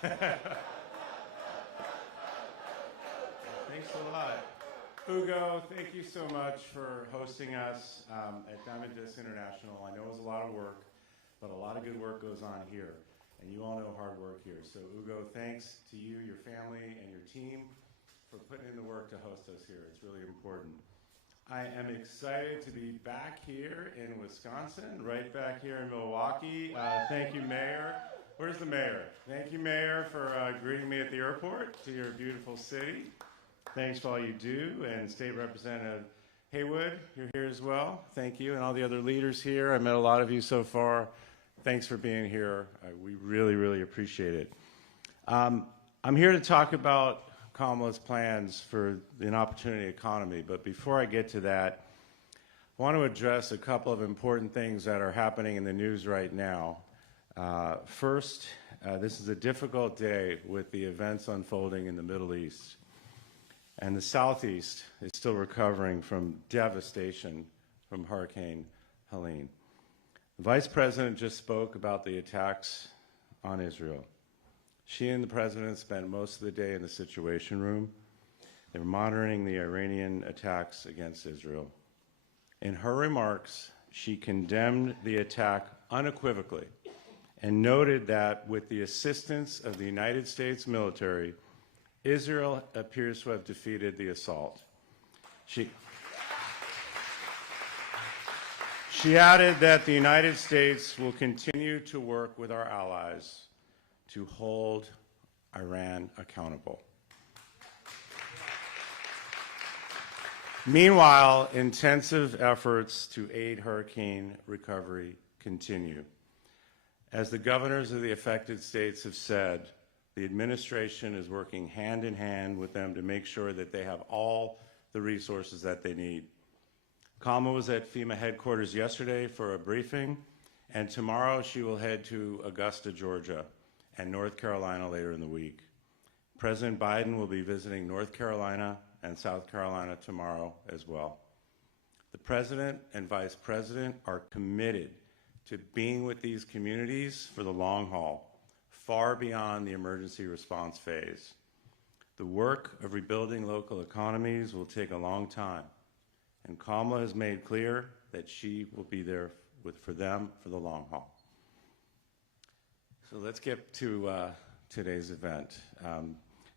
Thanks a lot. Ugo, thank you so much for hosting us at Diamond Disc International. I know it was a lot of work, but a lot of good work goes on here. And you all know hard work here. So Ugo, thanks to you, your family, and your team for putting in the work to host us here. It's really important. I am excited to be back here in Wisconsin, right back here in Milwaukee. Thank you, Mayor. Where's the Mayor? Thank you, Mayor, for greeting me at the airport to your beautiful city. Thanks for all you do. And State Representative Haywood, you're here as well. Thank you. And all the other leaders here. I met a lot of you so far. Thanks for being here. We really, really appreciate it. I'm here to talk about Kamala's plans for an opportunity economy, but before I get to that, I want to address a couple of important things that are happening in the news right now. First, this is a difficult day with the events unfolding in the Middle East, and the Southeast is still recovering from devastation from Hurricane Helene. The Vice President just spoke about the attacks on Israel. She and the President spent most of the day in the Situation Room. They were monitoring the Iranian attacks against Israel. In her remarks, she condemned the attack unequivocally and noted that with the assistance of the United States military, Israel appears to have defeated the assault. She added that the United States will continue to work with our allies to hold Iran accountable. Meanwhile, intensive efforts to aid hurricane recovery continue. As the governors of the affected states have said, the administration is working hand in hand with them to make sure that they have all the resources that they need. Kamala was at FEMA headquarters yesterday for a briefing, and tomorrow she will head to Augusta, Georgia, and North Carolina later in the week. President Biden will be visiting North Carolina and South Carolina tomorrow as well. The President and Vice President are committed to being with these communities for the long haul, far beyond the emergency response phase. The work of rebuilding local economies will take a long time, and Kamala has made clear that she will be there for them for the long haul. So let's get to today's event.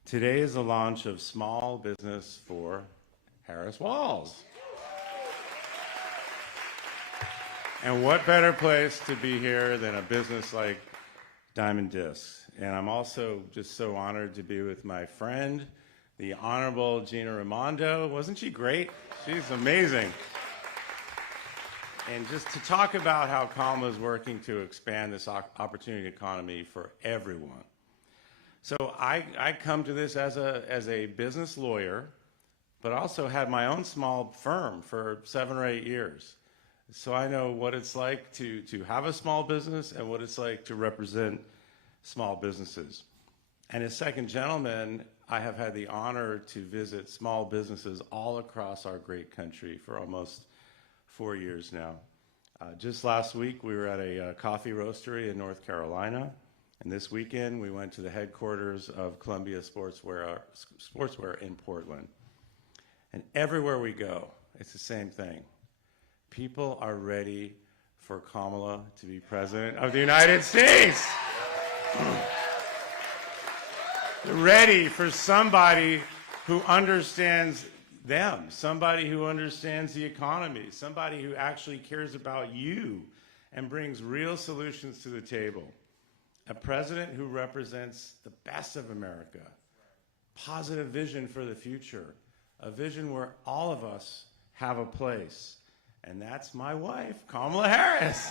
Today is the launch of Small Business for Harris Walls. And what better place to be here than a business like Diamond Discs? And I'm also just so honored to be with my friend, the Honorable Gina Raimondo. Wasn't she great? She's amazing. And just to talk about how Kamala is working to expand this opportunity economy for everyone. So I come to this as a business lawyer, but also had my own small firm for 7 or 8 years. So I know what it's like to have a small business and what it's like to represent small businesses. And as second gentleman, I have had the honor to visit small businesses all across our great country for almost 4 years now. Just last week, we were at a coffee roastery in North Carolina, and this weekend, we went to the headquarters of Columbia Sportswear in Portland. And everywhere we go, it's the same thing. People are ready for Kamala to be President of the United States. They're ready for somebody who understands them, somebody who understands the economy, somebody who actually cares about you and brings real solutions to the table. A president who represents the best of America, positive vision for the future, a vision where all of us have a place. And that's my wife, Kamala Harris.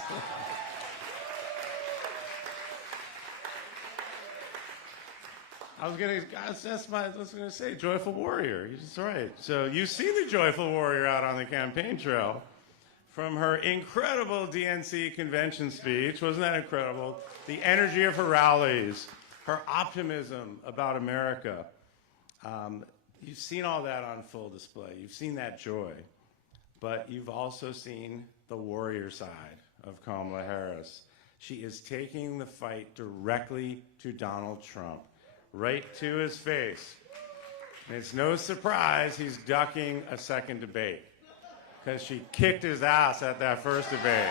I was gonna say, joyful warrior. He's right. So you see the joyful warrior out on the campaign trail from her incredible DNC convention speech. Wasn't that incredible? The energy of her rallies, her optimism about America. You've seen all that on full display. You've seen that joy. But you've also seen the warrior side of Kamala Harris. She is taking the fight directly to Donald Trump, right to his face. And it's no surprise he's ducking a second debate, because she kicked his ass at that first debate.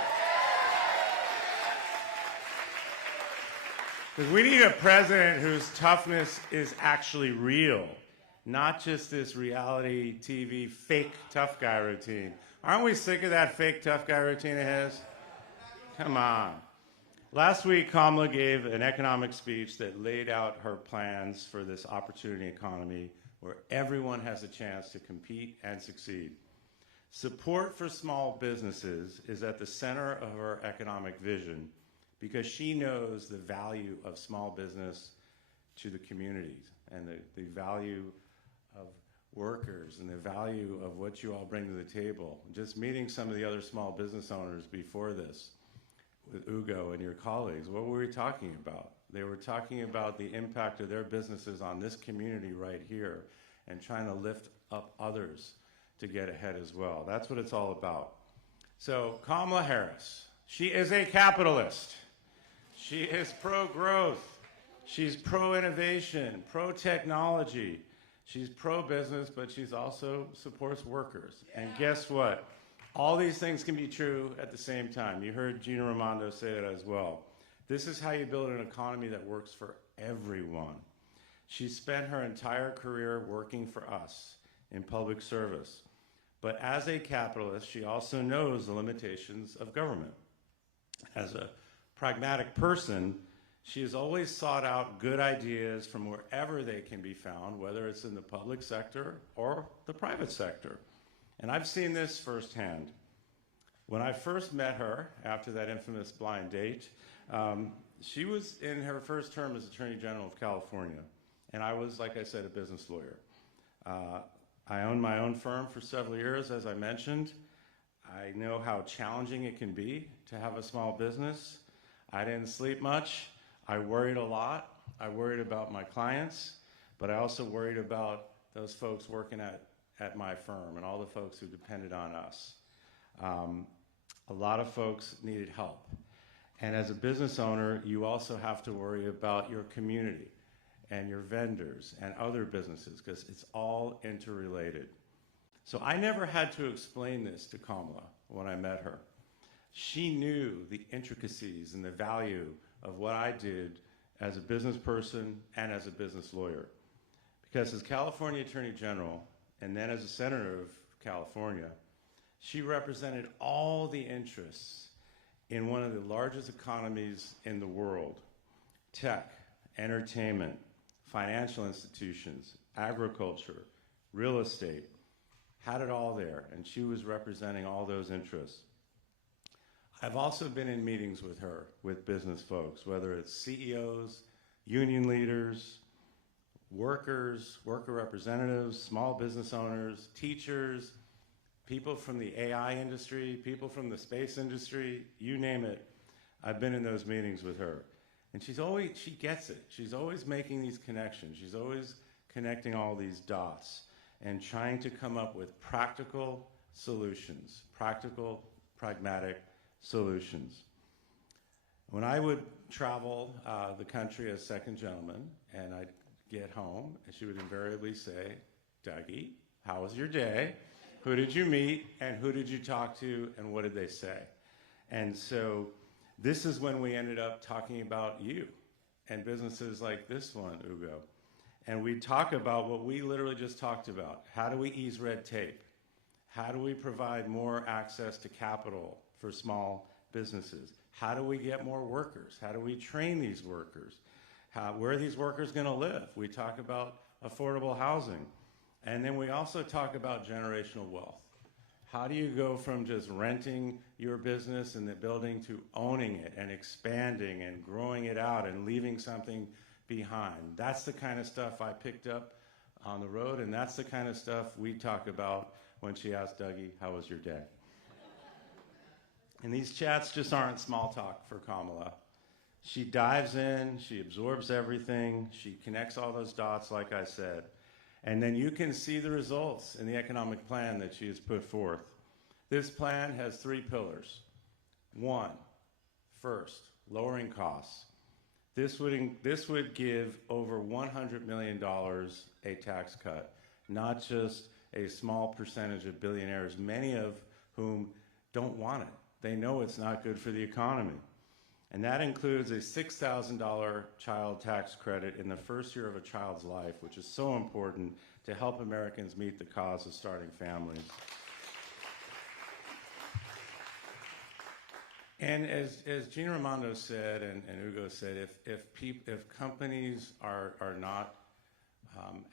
Because we need a president whose toughness is actually real, not just this reality TV fake tough guy routine. Aren't we sick of that fake tough guy routine of his? Come on. Last week, Kamala gave an economic speech that laid out her plans for this opportunity economy where everyone has a chance to compete and succeed. Support for small businesses is at the center of her economic vision because she knows the value of small business to the communities and the value of workers and the value of what you all bring to the table. Just meeting some of the other small business owners before this, with Ugo and your colleagues, what were we talking about? They were talking about the impact of their businesses on this community right here and trying to lift up others to get ahead as well. That's what it's all about. So Kamala Harris, she is a capitalist. She is pro-growth. She's pro-innovation, pro-technology. She's pro-business, but she's also supports workers. And guess what? All these things can be true at the same time. You heard Gina Raimondo say that as well. This is how you build an economy that works for everyone. She spent her entire career working for us in public service. But as a capitalist, she also knows the limitations of government. As a pragmatic person, she has always sought out good ideas from wherever they can be found, whether it's in the public sector or the private sector. And I've seen this firsthand. When I first met her after that infamous blind date, she was in her first term as Attorney General of California. And I was, like I said, a business lawyer. I owned my own firm for several years, as I mentioned. I know how challenging it can be to have a small business. I didn't sleep much. I worried a lot. I worried about my clients, but I also worried about those folks working at my firm and all the folks who depended on us. A lot of folks needed help. And as a business owner, you also have to worry about your community and your vendors and other businesses because it's all interrelated. So I never had to explain this to Kamala when I met her. She knew the intricacies and the value of what I did as a business person and as a business lawyer. Because as California Attorney General, and then as a senator of California, she represented all the interests in one of the largest economies in the world: tech, entertainment, financial institutions, agriculture, real estate, had it all there, and she was representing all those interests. I've also been in meetings with her, with business folks, whether it's CEOs, union leaders, workers, worker representatives, small business owners, teachers, people from the AI industry, people from the space industry, you name it. I've been in those meetings with her. And she gets it. She's always making these connections. She's always connecting all these dots and trying to come up with practical solutions, practical, pragmatic solutions. When I would travel the country as second gentleman and I'd get home, and she would invariably say, "Dougie, how was your day? Who did you meet, and who did you talk to, and what did they say?" And so this is when we ended up talking about you and businesses like this one, Ugo. And we talk about what we literally just talked about. How do we ease red tape? How do we provide more access to capital for small businesses? How do we get more workers? How do we train these workers? Where are these workers going to live? We talk about affordable housing. And then we also talk about generational wealth. How do you go from just renting your business in the building to owning it and expanding and growing it out and leaving something behind? That's the kind of stuff I picked up on the road, and that's the kind of stuff we talk about when she asked Dougie, "How was your day?" And these chats just aren't small talk for Kamala. She dives in, she absorbs everything, she connects all those dots, like I said. And then you can see the results in the economic plan that she has put forth. This plan has 3 pillars. One, first, lowering costs. This would give over $100 million a tax cut, not just a small percentage of billionaires, many of whom don't want it. They know it's not good for the economy. And that includes a $6,000 child tax credit in the first year of a child's life, which is so important to help Americans meet the cost of starting families. And as Gina Raimondo said, and Hugo said, if companies are not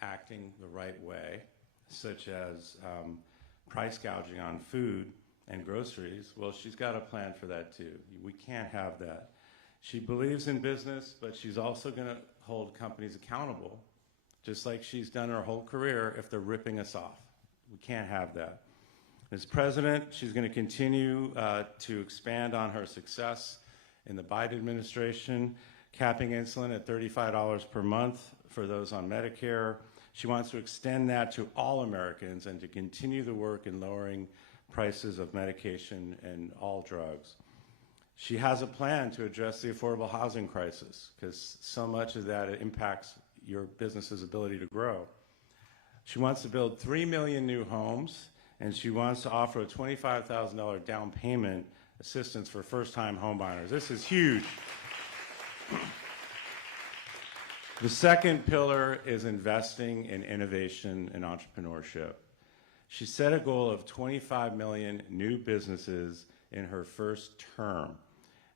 acting the right way, such as price gouging on food and groceries, well, she's got a plan for that too. We can't have that. She believes in business, but she's also going to hold companies accountable, just like she's done her whole career if they're ripping us off. We can't have that. As president, she's going to continue to expand on her success in the Biden administration, capping insulin at $35 per month for those on Medicare. She wants to extend that to all Americans and to continue the work in lowering prices of medication and all drugs. She has a plan to address the affordable housing crisis because so much of that impacts your business's ability to grow. She wants to build 3 million new homes, and she wants to offer a $25,000 down payment assistance for first-time homebuyers. This is huge. The second pillar is investing in innovation and entrepreneurship. She set a goal of 25 million new businesses in her first term,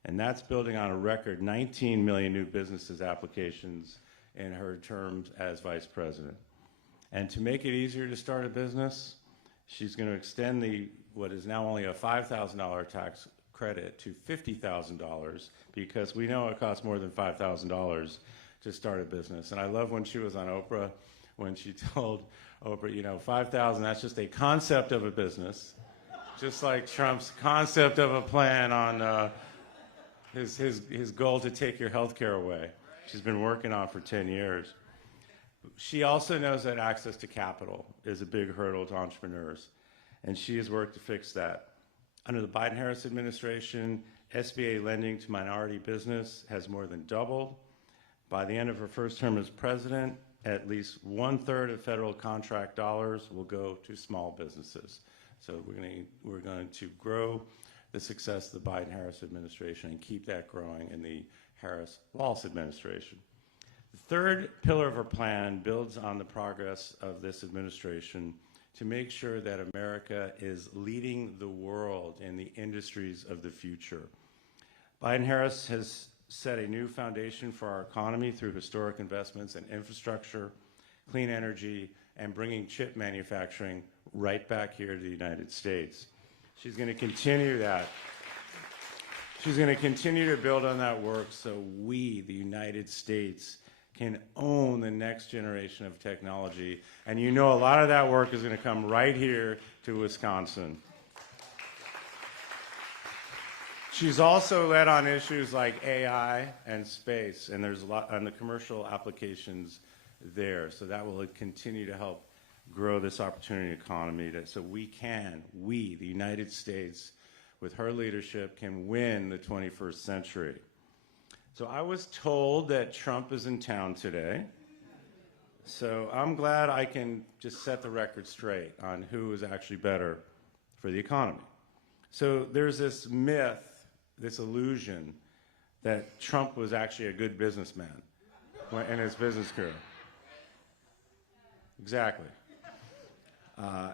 and that's building on a record 19 million new businesses applications in her term as vice president. And to make it easier to start a business, she's going to extend what is now only a $5,000 tax credit to $50,000 because we know it costs more than $5,000 to start a business. And I love when she was on Oprah, when she told Oprah, you know, $5,000, that's just a concept of a business, just like Trump's concept of a plan on his goal to take your health care away. She's been working on for 10 years. She also knows that access to capital is a big hurdle to entrepreneurs, and she has worked to fix that. Under the Biden-Harris administration, SBA lending to minority business has more than doubled. By the end of her first term as president, at least 1/3 of federal contract dollars will go to small businesses. So we're going to grow the success of the Biden-Harris administration and keep that growing in the Harris-Walz administration. The third pillar of her plan builds on the progress of this administration to make sure that America is leading the world in the industries of the future. Biden-Harris has set a new foundation for our economy through historic investments in infrastructure, clean energy, and bringing chip manufacturing right back here to the United States. She's going to continue that. She's going to continue to build on that work so we, the United States, can own the next generation of technology. And you know a lot of that work is going to come right here to Wisconsin. She's also led on issues like AI and space, and there's a lot on the commercial applications there. So that will continue to help grow this opportunity economy so we, the United States, with her leadership, can win the 21st century. So I was told that Trump is in town today. So I'm glad I can just set the record straight on who is actually better for the economy. So there's this myth, this illusion that Trump was actually a good businessman in his business career. Exactly.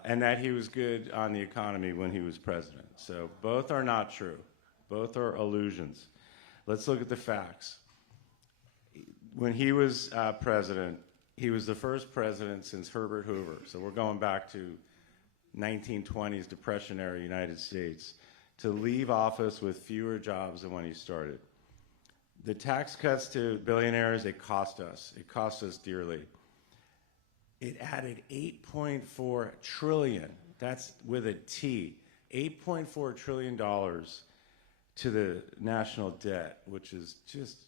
And that he was good on the economy when he was president. So both are not true. Both are illusions. Let's look at the facts. When he was president, he was the first president since Herbert Hoover. So we're going back to 1920s Depression-era United States to leave office with fewer jobs than when he started. The tax cuts to billionaires, it cost us. It cost us dearly. It added $8.4 trillion, that's with a T, $8.4 trillion to the national debt, which is just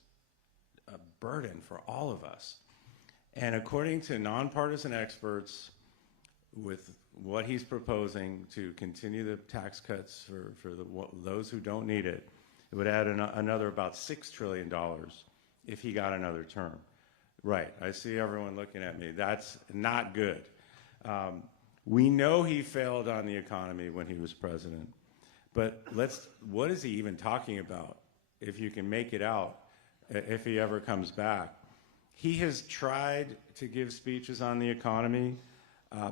a burden for all of us. And according to nonpartisan experts, with what he's proposing to continue the tax cuts for those who don't need it, It would add another about $6 trillion if he got another term. Right, I see everyone looking at me. That's not good. We know he failed on the economy when he was president, but what is he even talking about, if you can make it out, if he ever comes back? He has tried to give speeches on the economy,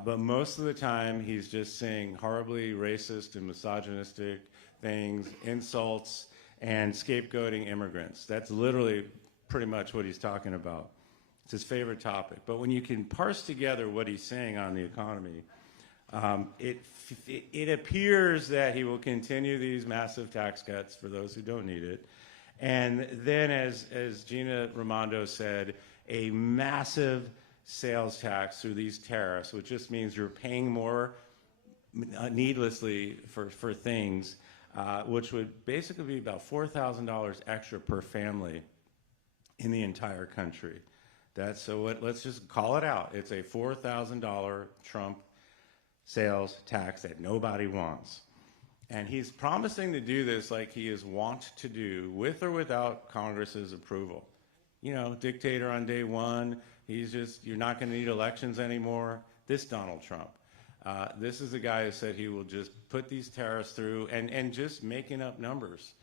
but most of the time he's just saying horribly racist and misogynistic things, insults, and scapegoating immigrants. That's literally pretty much what he's talking about. It's his favorite topic. But when you can parse together what he's saying on the economy, it appears that he will continue these massive tax cuts for those who don't need it. And then, as Gina Raimondo said, a massive sales tax through these tariffs, which just means you're paying more needlessly for things, which would basically be about $4,000 extra per family in the entire country. Let's just call it out. It's a $4,000 Trump sales tax that nobody wants. And he's promising to do this like he is wont to do, with or without Congress's approval. You know, dictator on day one, you're not going to need elections anymore. This Donald Trump. This is the guy who said he will just put these tariffs through and just making up numbers.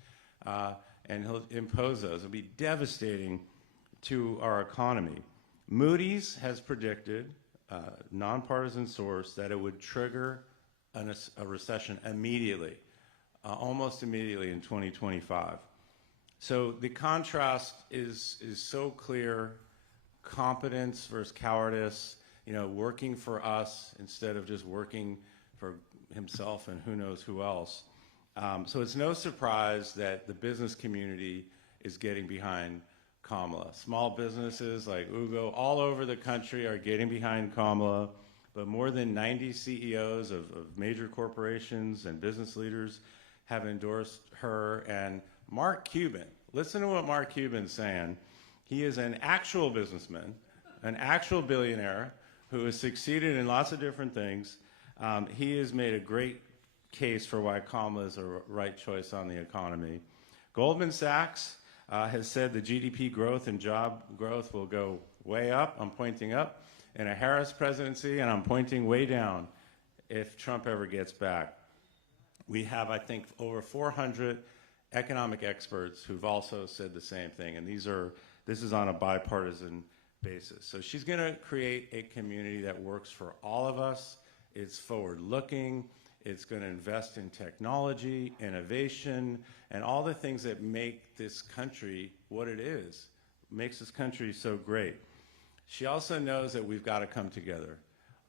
And he'll impose those. It'll be devastating to our economy. Moody's has predicted, nonpartisan source, that it would trigger a recession immediately, almost immediately in 2025. So the contrast is so clear: competence versus cowardice, working for us instead of just working for himself and who knows who else. So it's no surprise that the business community is getting behind Kamala. Small businesses like Ugo all over the country are getting behind Kamala, but more than 90 CEOs of major corporations and business leaders have endorsed her. And Mark Cuban, listen to what Mark Cuban's saying. He is an actual businessman, an actual billionaire who has succeeded in lots of different things. He has made a great case for why Kamala is a right choice on the economy. Goldman Sachs has said the GDP growth and job growth will go way up. I'm pointing up in a Harris presidency, and I'm pointing way down if Trump ever gets back. We have, I think, over 400 economic experts who've also said the same thing, and this is on a bipartisan basis. So she's going to create a community that works for all of us. It's forward-looking. It's going to invest in technology, innovation, and all the things that make this country what it is, makes this country so great. She also knows that we've got to come together.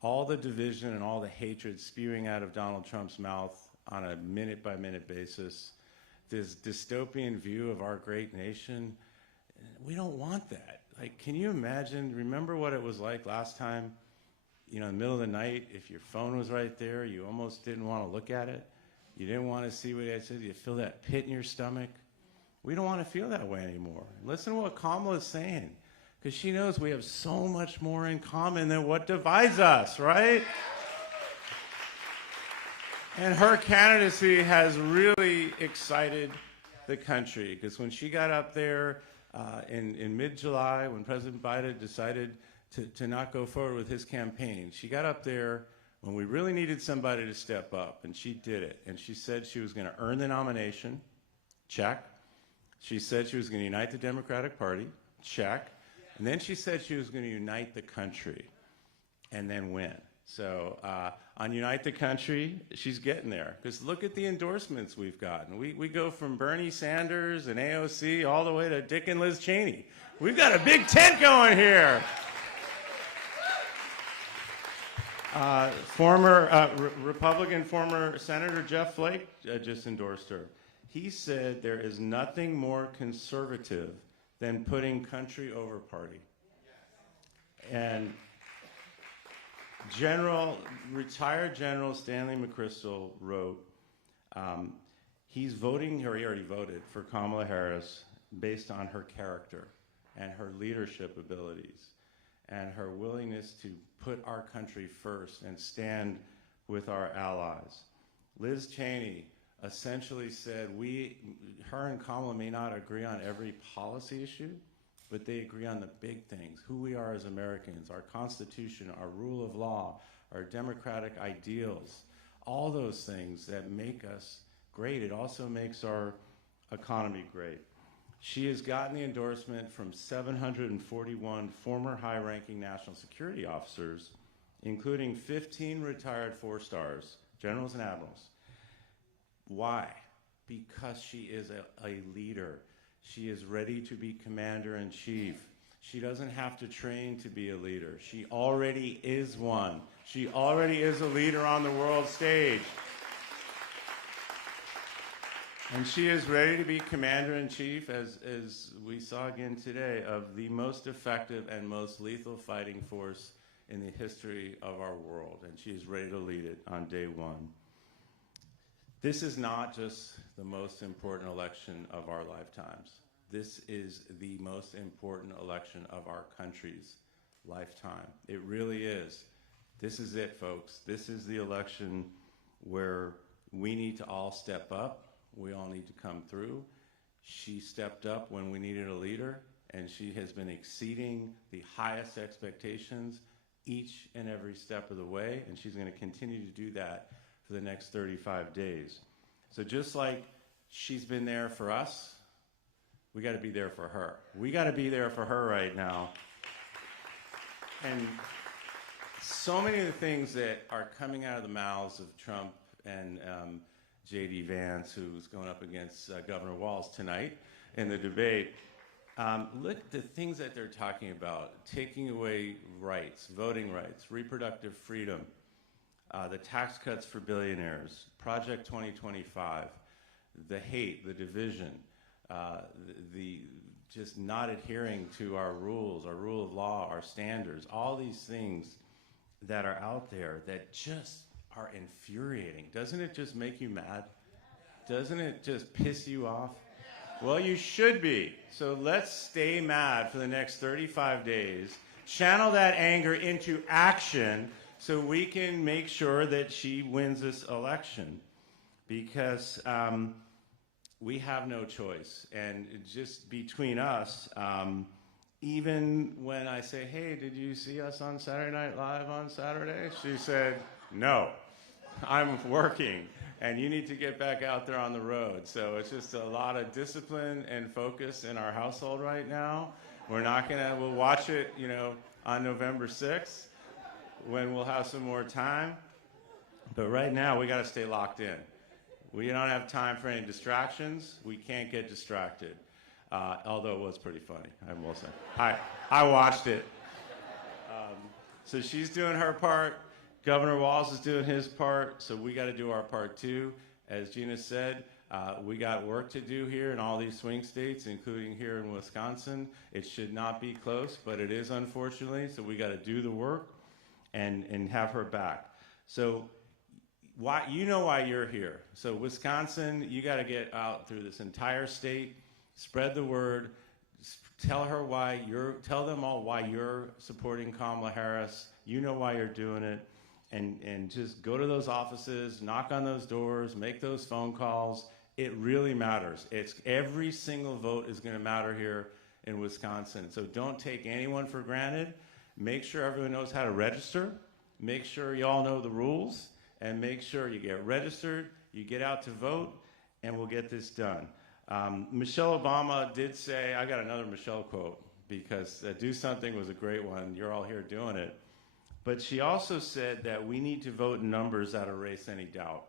All the division and all the hatred spewing out of Donald Trump's mouth on a minute-by-minute basis, this dystopian view of our great nation, we don't want that. Like, can you imagine, remember what it was like last time? In the middle of the night, if your phone was right there, you almost didn't want to look at it. You didn't want to see what it said. You feel that pit in your stomach. We don't want to feel that way anymore. Listen to what Kamala is saying, because she knows we have so much more in common than what divides us, right? And her candidacy has really excited the country, because when she got up there in mid-July, when President Biden decided to not go forward with his campaign, she got up there when we really needed somebody to step up, and she did it. And she said she was going to earn the nomination, check. She said she was going to unite the Democratic Party, check. And then she said she was going to unite the country and then win. So on Unite the Country, she's getting there. Because look at the endorsements we've gotten. We go from Bernie Sanders and AOC all the way to Dick and Liz Cheney. We've got a big tent going here. Republican former Senator Jeff Flake just endorsed her. He said there is nothing more conservative than putting country over party. And retired General Stanley McChrystal wrote, he's voting, or he already voted, for Kamala Harris based on her character and her leadership abilities and her willingness to put our country first and stand with our allies. Liz Cheney, essentially said, her and Kamala may not agree on every policy issue, but they agree on the big things, who we are as Americans, our Constitution, our rule of law, our democratic ideals, all those things that make us great. It also makes our economy great. She has gotten the endorsement from 741 former high-ranking national security officers, including 15 retired 4-stars, generals and admirals. Why? Because she is a leader. She is ready to be commander-in-chief. She doesn't have to train to be a leader. She already is one. She already is a leader on the world stage. And she is ready to be commander-in-chief, as we saw again today, of the most effective and most lethal fighting force in the history of our world. And she is ready to lead it on day one. This is not just the most important election of our lifetimes. This is the most important election of our country's lifetime. It really is. This is it, folks. This is the election where we need to all step up. We all need to come through. She stepped up when we needed a leader, and she has been exceeding the highest expectations each and every step of the way, and she's going to continue to do that for the next 35 days. So just like she's been there for us, we got to be there for her. We got to be there for her right now. And so many of the things that are coming out of the mouths of Trump and J.D. Vance, who's going up against Governor Walz tonight in the debate, look at the things that they're talking about: taking away rights, voting rights, reproductive freedom, the tax cuts for billionaires, Project 2025, the hate, the division, the just not adhering to our rules, our rule of law, our standards, all these things that are out there that just are infuriating. Doesn't it just make you mad? Doesn't it just piss you off? Well, you should be. So let's stay mad for the next 35 days, channel that anger into action so we can make sure that she wins this election, because we have no choice. And just between us, even when I say, hey, did you see us on Saturday Night Live on Saturday? She said, no, I'm working, and you need to get back out there on the road. So it's just a lot of discipline and focus in our household right now. We're not gonna, we'll watch it, you know, on November 6th when we'll have some more time. But right now, we gotta stay locked in. We don't have time for any distractions. We can't get distracted. Although it was pretty funny, I will say. I watched it. So she's doing her part. Governor Walz is doing his part. So we got to do our part too. As Gina said, we got work to do here in all these swing states, including here in Wisconsin. It should not be close, but it is, unfortunately. So we got to do the work and have her back. So why, you know why you're here. So Wisconsin, you got to get out through this entire state, spread the word, tell her why tell them all why you're supporting Kamala Harris. You know why you're doing it, and just go to those offices, knock on those doors, make those phone calls. It really matters. It's every single vote is going to matter here in Wisconsin. So don't take anyone for granted. Make sure everyone knows how to register. Make sure you all know the rules. And make sure you get registered, you get out to vote, and we'll get this done. Michelle Obama did say, I got another Michelle quote, because do something was a great one. You're all here doing it. But she also said that we need to vote in numbers that erase any doubt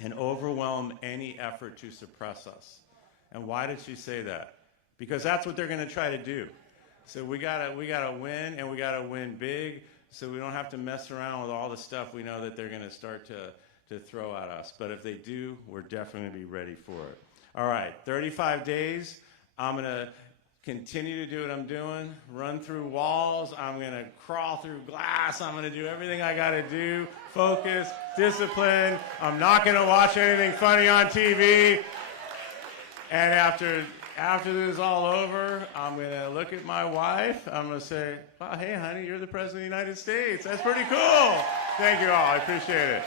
and overwhelm any effort to suppress us. And why did she say that? Because that's what they're going to try to do. So we gotta win, and we gotta win big, so we don't have to mess around with all the stuff we know that they're going to start to throw at us. But if they do, we're definitely going to be ready for it. All right, 35 days. I'm going to continue to do what I'm doing, run through walls. I'm going to crawl through glass. I'm going to do everything I got to do. Focus, discipline. I'm not going to watch anything funny on TV. And after this is all over, I'm going to look at my wife. I'm going to say, oh, hey, honey, you're the President of the United States. That's pretty cool. Thank you all. I appreciate it.